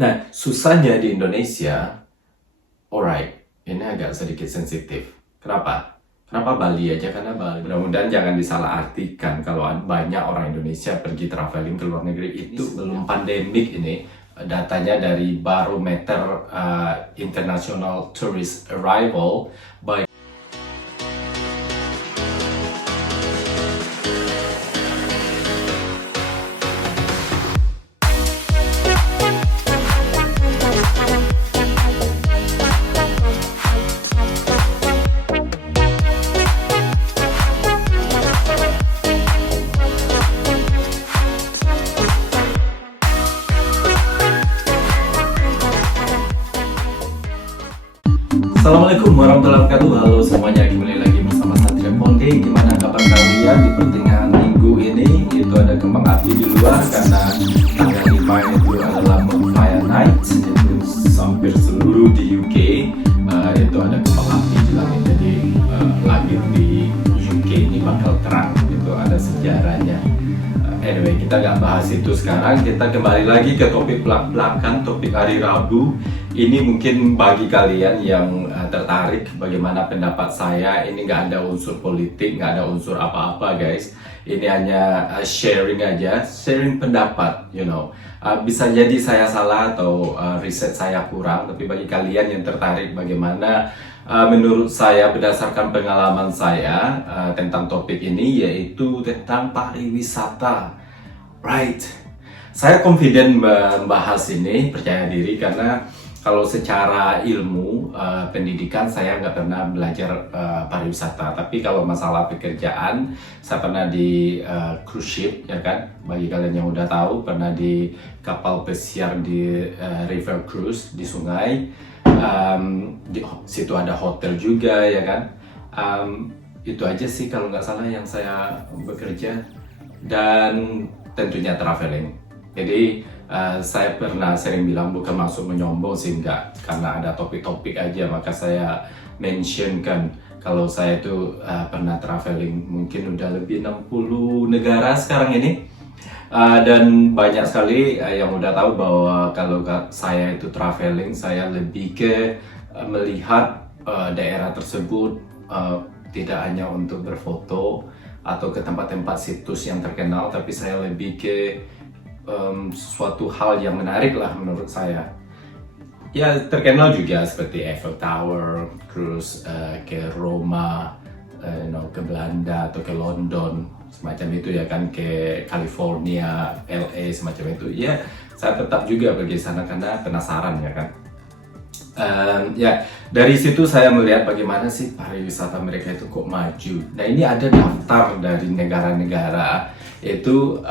Nah, susahnya di Indonesia, alright, ini agak sedikit sensitif. Kenapa? Kenapa Bali aja? Karena Bali. Mudah-mudahan jangan disalahartikan kalau banyak orang Indonesia pergi traveling ke luar negeri itu sebelum pandemik ini. Datanya dari Barometer International Tourist Arrival by Assalamualaikum warahmatullahi wabarakatuh. Halo semuanya, kembali lagi bersama Satria Ponte. Gimana kabar kalian di pertengahan minggu ini? Itu ada kembang api di luar karena tanggal 5 itu adalah Bonfire Night. Itu hampir seluruh di UK itu ada kembang api di langit. Jadi langit di UK ini bakal terang. Itu ada sejarahnya. Anyway, kita nggak bahas itu sekarang. Kita kembali lagi ke topik belak-belakan, topik hari Rabu. Ini mungkin bagi kalian yang tertarik bagaimana pendapat saya. Ini nggak ada unsur politik, nggak ada unsur apa-apa guys. Ini hanya sharing aja, sharing pendapat, you know. Bisa jadi saya salah atau riset saya kurang, tapi bagi kalian yang tertarik bagaimana menurut saya berdasarkan pengalaman saya tentang topik ini, yaitu tentang pariwisata. Right, saya confident membahas ini, percaya diri karena kalau secara ilmu pendidikan saya nggak pernah belajar pariwisata, tapi kalau masalah pekerjaan saya pernah di cruise ship, ya kan? Bagi kalian yang udah tahu, pernah di kapal pesiar di river cruise di sungai. Di situ ada hotel juga, ya kan? Itu aja sih kalau nggak salah yang saya bekerja, dan tentunya traveling. Jadi saya pernah sering bilang, bukan maksud menyombong sih, enggak, karena ada topik-topik aja maka saya mentionkan kalau saya itu pernah traveling mungkin udah lebih 60 negara sekarang ini. Dan banyak sekali yang udah tahu bahwa kalau saya itu traveling, saya lebih ke melihat daerah tersebut tidak hanya untuk berfoto atau ke tempat-tempat situs yang terkenal, tapi saya lebih ke suatu hal yang menarik lah menurut saya. Ya terkenal juga seperti Eiffel Tower, terus ke Roma, ke Belanda atau ke London, semacam itu ya kan, ke California, LA, semacam itu. Ya saya tetap juga pergi sana karena penasaran, ya kan. Ya dari situ saya melihat bagaimana sih pariwisata mereka itu kok maju. Nah ini ada daftar dari negara-negara itu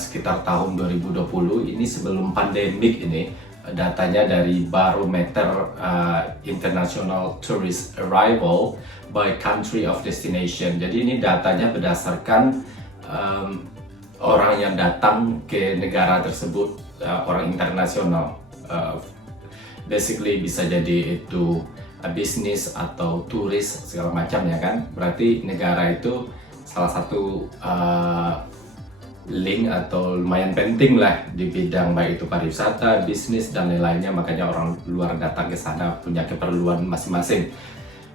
sekitar tahun 2020 ini, sebelum pandemik ini. Datanya dari Barometer International Tourist Arrival by Country of Destination. Jadi ini datanya berdasarkan orang yang datang ke negara tersebut, orang internasional. Basically bisa jadi itu bisnis atau turis segala macam, ya kan. Berarti negara itu salah satu link atau lumayan penting lah di bidang baik itu pariwisata, bisnis dan lain-lainnya. Makanya orang luar datang ke sana punya keperluan masing-masing.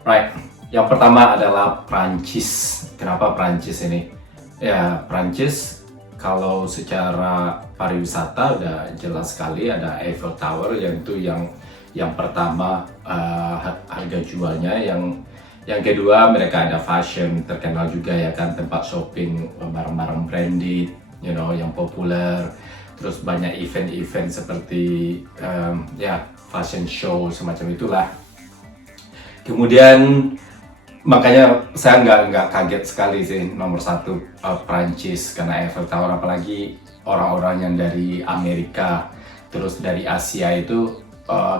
Right, yang pertama adalah Prancis. Kenapa Prancis ini? Ya Prancis kalau secara pariwisata udah jelas sekali, ada Eiffel Tower yang itu yang pertama harga jualnya. Yang kedua mereka ada fashion terkenal juga, ya kan, tempat shopping barang-barang branded, you know, yang populer. Terus banyak event-event seperti ya fashion show semacam itulah. Kemudian makanya saya nggak kaget sekali sih nomor satu Prancis karena Eiffel Tower, apalagi orang-orang yang dari Amerika terus dari Asia itu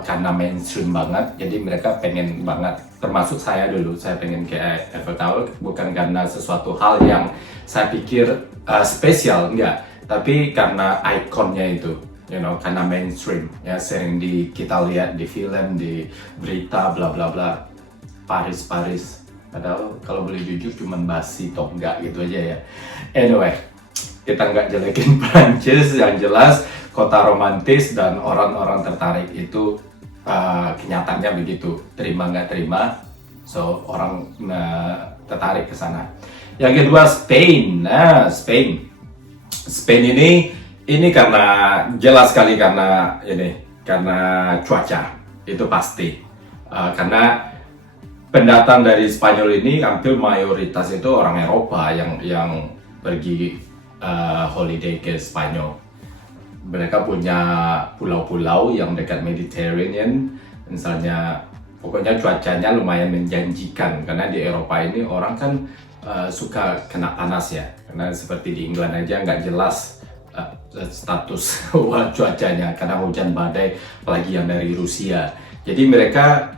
karena mainstream banget, jadi mereka pengen banget. Termasuk saya dulu, saya pengen ke Eiffel Tower bukan karena sesuatu hal yang saya pikir spesial, enggak, tapi karena ikonnya itu, you know, karena mainstream, ya sering kita lihat di film, di berita, bla bla bla. Paris. Padahal kalau boleh jujur cuman basi tonggak gitu aja ya. Anyway, kita nggak jelekin Prancis, yang jelas kota romantis dan orang-orang tertarik itu kenyataannya begitu, terima nggak terima, so orang tertarik ke sana. Yang kedua Spain. Nah, Spain ini karena jelas sekali karena cuaca itu pasti. Karena pendatang dari Spanyol ini hampir mayoritas itu orang Eropa yang pergi holiday ke Spanyol. Mereka punya pulau-pulau yang dekat Mediterranean, misalnya, pokoknya cuacanya lumayan menjanjikan karena di Eropa ini orang kan suka kena panas ya, karena seperti di England aja nggak jelas status cuacanya karena hujan badai, apalagi yang dari Rusia. Jadi mereka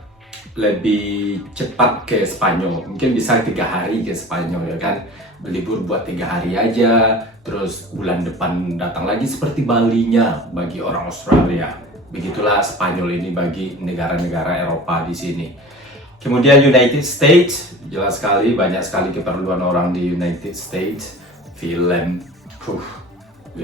lebih cepat ke Spanyol, mungkin bisa 3 hari ke Spanyol ya kan, berlibur buat 3 hari aja, terus bulan depan datang lagi, seperti Balinya bagi orang Australia. Begitulah Spanyol ini bagi negara-negara Eropa di sini. Kemudian United States, jelas sekali banyak sekali keperluan orang di United States. Film,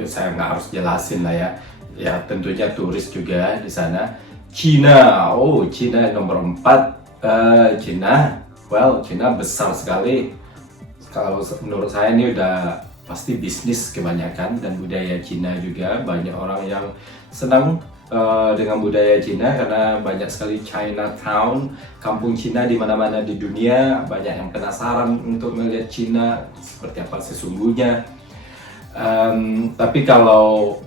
saya nggak harus jelasin lah ya. Ya tentunya turis juga di sana. Cina, Cina nomor 4. Cina besar sekali. Kalau menurut saya ini udah pasti bisnis kebanyakan, dan budaya Cina juga banyak orang yang senang dengan budaya Cina karena banyak sekali Chinatown, kampung Cina di mana-mana di dunia. Banyak yang penasaran untuk melihat Cina seperti apa sesungguhnya. Tapi kalau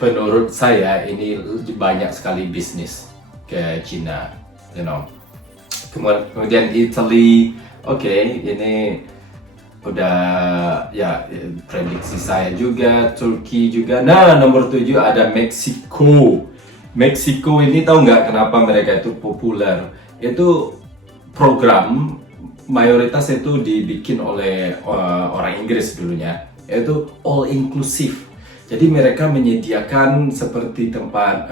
menurut saya ini banyak sekali bisnis ke Cina, Kemudian Italy, ini udah ya prediksi saya juga. Turki juga. Nah, nomor 7 ada Meksiko. Meksiko ini tahu nggak kenapa mereka itu populer? Itu program mayoritas itu dibikin oleh orang Inggris dulunya, yaitu all inclusive. Jadi mereka menyediakan seperti tempat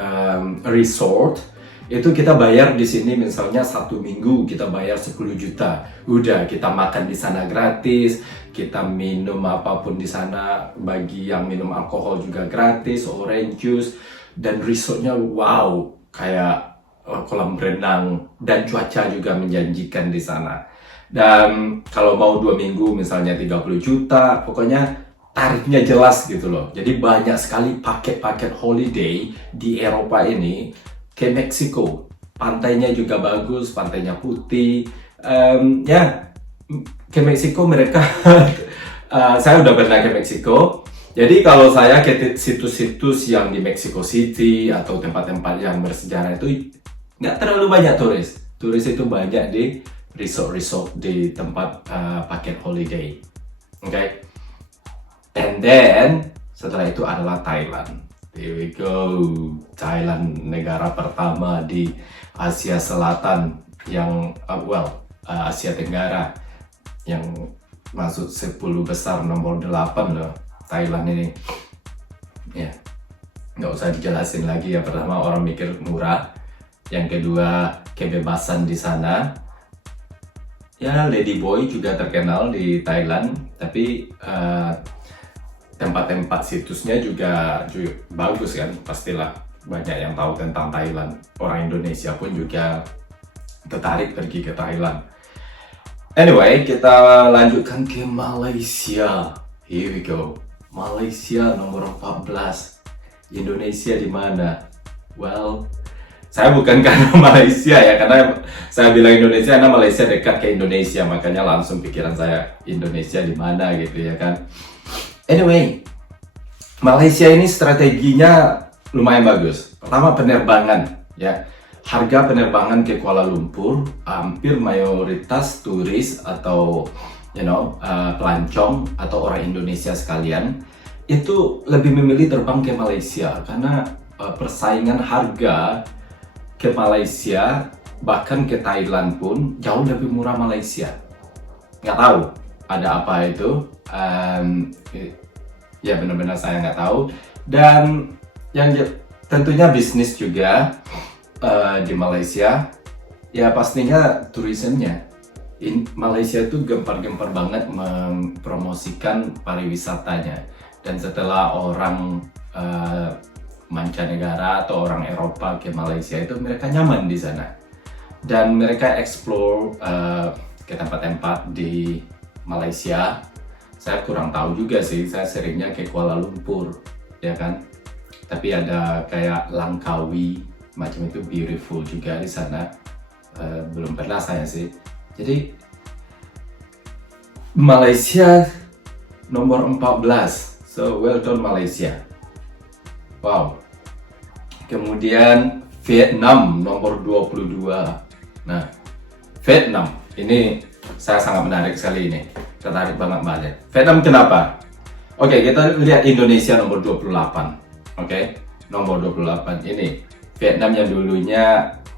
resort. Itu kita bayar di sini misalnya 1 minggu kita bayar 10 juta. Udah kita makan di sana gratis, kita minum apapun di sana, bagi yang minum alkohol juga gratis, orange juice, dan resortnya wow, kayak kolam renang, dan cuaca juga menjanjikan di sana. Dan kalau mau 2 minggu misalnya 30 juta, pokoknya tarifnya jelas gitu loh. Jadi banyak sekali paket-paket holiday di Eropa ini ke Meksiko. Pantainya juga bagus, pantainya putih. Ke Meksiko mereka saya udah pernah ke Meksiko. Jadi kalau saya ke situs-situs yang di Mexico City atau tempat-tempat yang bersejarah itu nggak terlalu banyak turis. Turis itu banyak di resort-resort di tempat paket holiday. Okay? And then setelah itu adalah Thailand. Here we go. Thailand, negara pertama di Asia Selatan yang Asia Tenggara yang masuk 10 besar, nomor 8 loh Thailand ini. Ya, nggak usah dijelasin lagi. Yang pertama orang mikir murah, yang kedua kebebasan di sana. Ya, Ladyboy juga terkenal di Thailand, tapi tempat-tempat situsnya juga bagus kan, pastilah banyak yang tahu tentang Thailand. Orang Indonesia pun juga tertarik pergi ke Thailand. Anyway, kita lanjutkan ke Malaysia. Here we go. Malaysia nomor 14. Indonesia di mana? Well, saya bukan karena Malaysia ya, karena saya bilang Indonesia karena Malaysia dekat ke Indonesia, makanya langsung pikiran saya Indonesia di mana gitu ya kan. Anyway, Malaysia ini strateginya lumayan bagus. Pertama, penerbangan ya. Harga penerbangan ke Kuala Lumpur, hampir mayoritas turis atau pelancong atau orang Indonesia sekalian itu lebih memilih terbang ke Malaysia karena persaingan harga ke Malaysia, bahkan ke Thailand pun jauh lebih murah Malaysia. Nggak tahu ada apa itu. Ya benar-benar saya nggak tahu. Dan yang tentunya bisnis juga di Malaysia, ya pastinya turismenya. Malaysia itu gempar-gempar banget mempromosikan pariwisatanya. Dan setelah orang eh, mancanegara atau orang Eropa ke Malaysia itu mereka nyaman di sana dan mereka explore ke tempat-tempat di Malaysia. Saya kurang tahu juga sih, saya seringnya ke Kuala Lumpur ya kan, tapi ada kayak Langkawi macam itu, beautiful juga di sana. Belum pernah saya sih. Jadi Malaysia nomor 14, so well done Malaysia. Wow. Kemudian Vietnam nomor 22. Nah, Vietnam ini saya sangat menarik sekali ini. Tertarik banget. Vietnam kenapa? Oke, kita lihat Indonesia nomor 28. Oke, nomor 28 ini Vietnam yang dulunya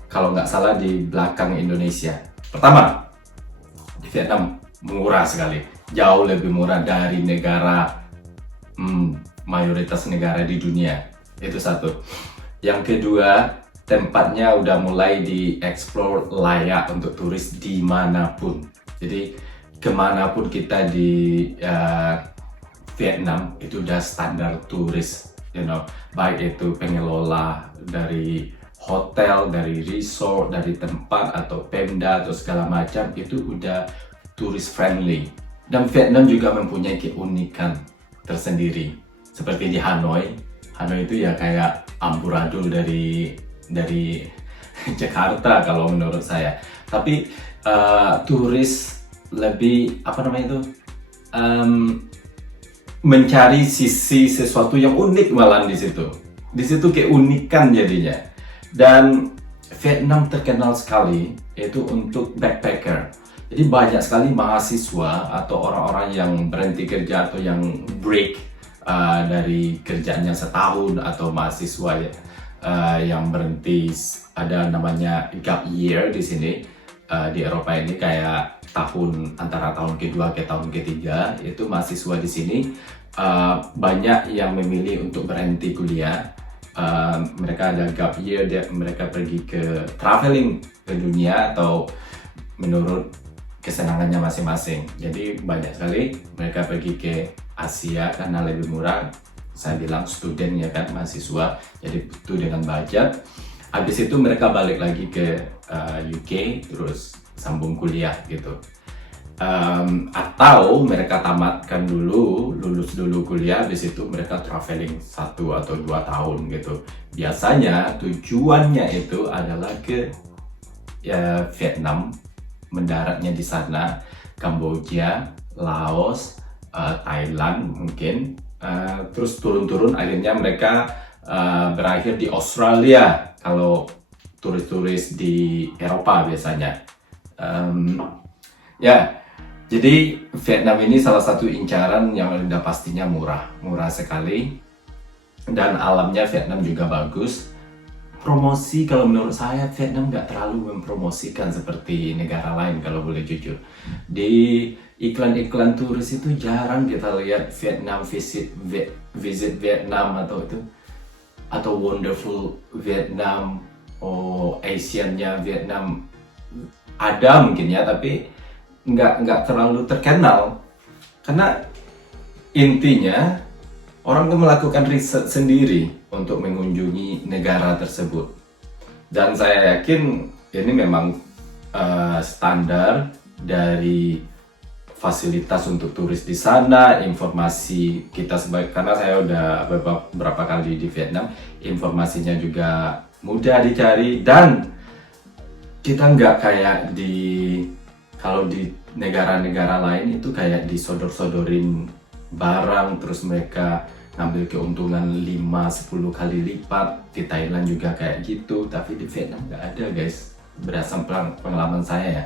kalau nggak salah di belakang Indonesia. Pertama, di Vietnam murah sekali, jauh lebih murah dari negara mayoritas negara di dunia. Itu satu. Yang kedua, tempatnya udah mulai dieksplor layak untuk turis dimanapun. Jadi kemanapun kita di Vietnam itu udah standar turis, baik itu pengelola dari hotel, dari resort, dari tempat atau Pemda atau segala macam itu udah turis friendly. Dan Vietnam juga mempunyai keunikan tersendiri. Seperti di Hanoi itu ya kayak amburadul dari Jakarta kalau menurut saya. Tapi turis lebih mencari sisi sesuatu yang unik malah di situ. Di situ keunikan jadinya. Dan Vietnam terkenal sekali itu untuk backpacker. Jadi banyak sekali mahasiswa atau orang-orang yang berhenti kerja atau yang break dari kerjanya setahun, atau mahasiswa yang berhenti, ada namanya gap year di sini di Eropa ini, kayak antara tahun kedua ke tahun ketiga itu mahasiswa di sini banyak yang memilih untuk berhenti kuliah. Mereka ada gap year, mereka pergi ke traveling ke dunia atau menurut kesenangannya masing-masing. Jadi banyak sekali mereka pergi ke Asia karena lebih murah. Saya bilang student ya kan, mahasiswa, jadi itu dengan budget. Habis itu mereka balik lagi ke UK terus sambung kuliah gitu. Atau mereka tamatkan dulu, lulus dulu kuliah, habis itu mereka traveling 1 atau 2 tahun gitu. Biasanya tujuannya itu adalah ke Vietnam, mendaratnya di sana, Kamboja, Laos, Thailand mungkin, terus turun-turun akhirnya mereka berakhir di Australia kalau turis-turis di Eropa biasanya. Jadi Vietnam ini salah satu incaran yang udah pastinya murah sekali, dan alamnya Vietnam juga bagus. Promosi, kalau menurut saya Vietnam nggak terlalu mempromosikan seperti negara lain kalau boleh jujur. Di iklan-iklan turis itu jarang kita lihat Vietnam visit Vietnam atau wonderful Vietnam, Asian-nya Vietnam ada mungkin ya, tapi nggak terlalu terkenal karena intinya orang tuh melakukan riset sendiri untuk mengunjungi negara tersebut. Dan saya yakin ini memang standar dari fasilitas untuk turis di sana, informasi kita karena saya udah beberapa kali di Vietnam, informasinya juga mudah dicari, dan kita nggak kayak kalau di negara-negara lain itu kayak disodor-sodorin barang terus mereka ngambil keuntungan 5-10 kali lipat. Di Thailand juga kayak gitu, tapi di Vietnam nggak ada guys, berdasarkan pengalaman saya ya.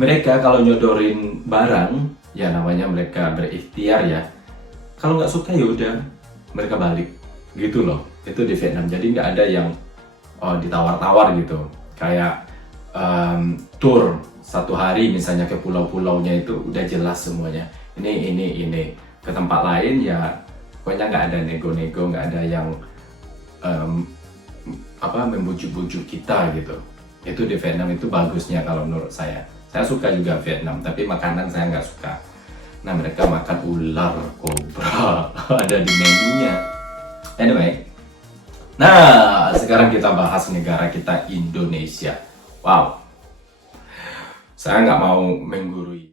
Mereka kalau nyodorin barang ya namanya mereka berikhtiar ya, kalau nggak suka ya udah mereka balik gitu loh. Itu di Vietnam, jadi nggak ada yang ditawar-tawar gitu kayak tour 1 hari misalnya ke pulau-pulaunya itu udah jelas semuanya, ini ke tempat lain ya pokoknya nggak ada nego-nego, nggak ada yang membujuk-bujuk kita gitu. Itu di Vietnam itu bagusnya kalau menurut saya suka juga Vietnam, tapi makanan saya nggak suka. Nah mereka makan ular, kobra ada di menunya, Anyway, nah sekarang kita bahas negara kita Indonesia. Wow, saya nggak mau menggurui.